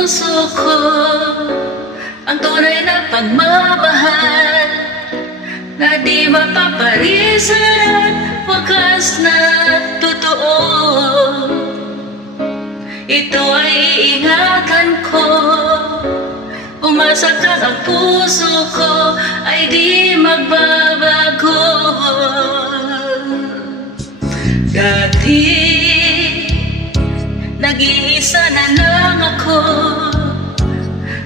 puso ko ang tunay na pagmamahal na di mapapalisan at wakas na totoo. Ito ay iingatan ko, umasa ka ang puso ko ay di magbabago. Dati nag-iisa na lang ako,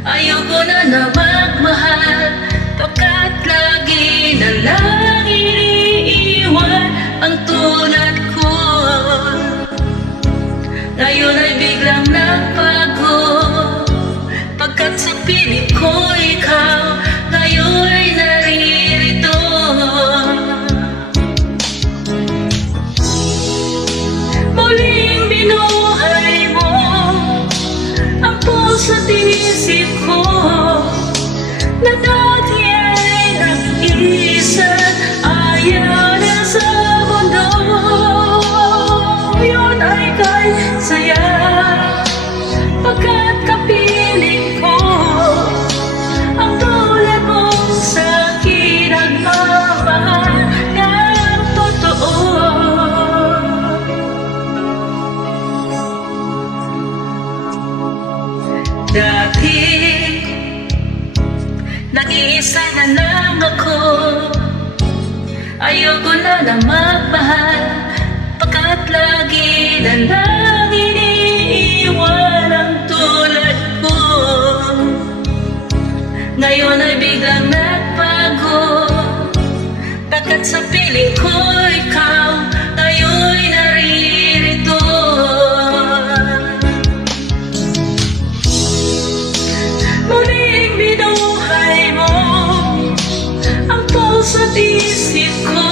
ayoko na magmahal, pagkat lagi na lang iniiwan ang tulad ko. Ngayon ay biglang nagbago, pagkat sa piling ko ikaw ngayon ay naririto. Muling binuhay mo ang puso at isip ko na dati ay nag-iisa, ayaw na sa mundo. Yun ay kay saya, pagkat kapiling ko ang tulad mong sa akin nagmamahal ng totoo. Dati nag-iisa na lang ako, ayoko na magmahal, pagkat lagi na lang iniiwan ang tulad ko. Ngayon ay biglang nagbago, pagkat sa piling ko ikaw ngayon naririto. Muling binuhay mo ang puso at isip ko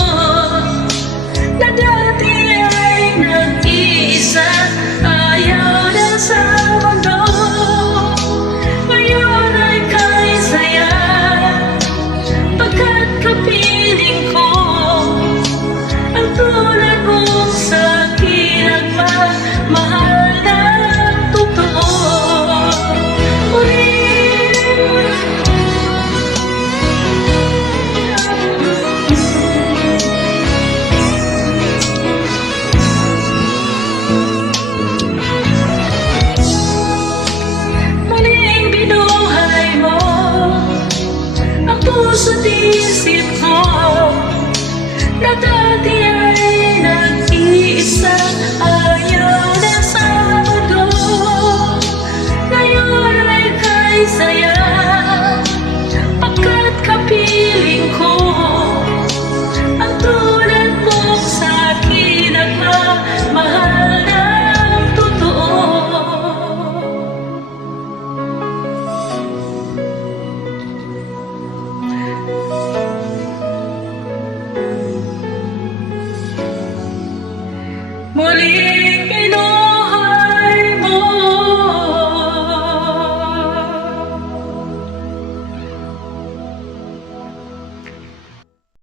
na dati ay nag-iisa, ayaw na sa mundo. Ngayon ay kay saya, pagkat kapiling ko ang tulad mong sa akin nagmamahal ng totoo. Puso at isip ko na dati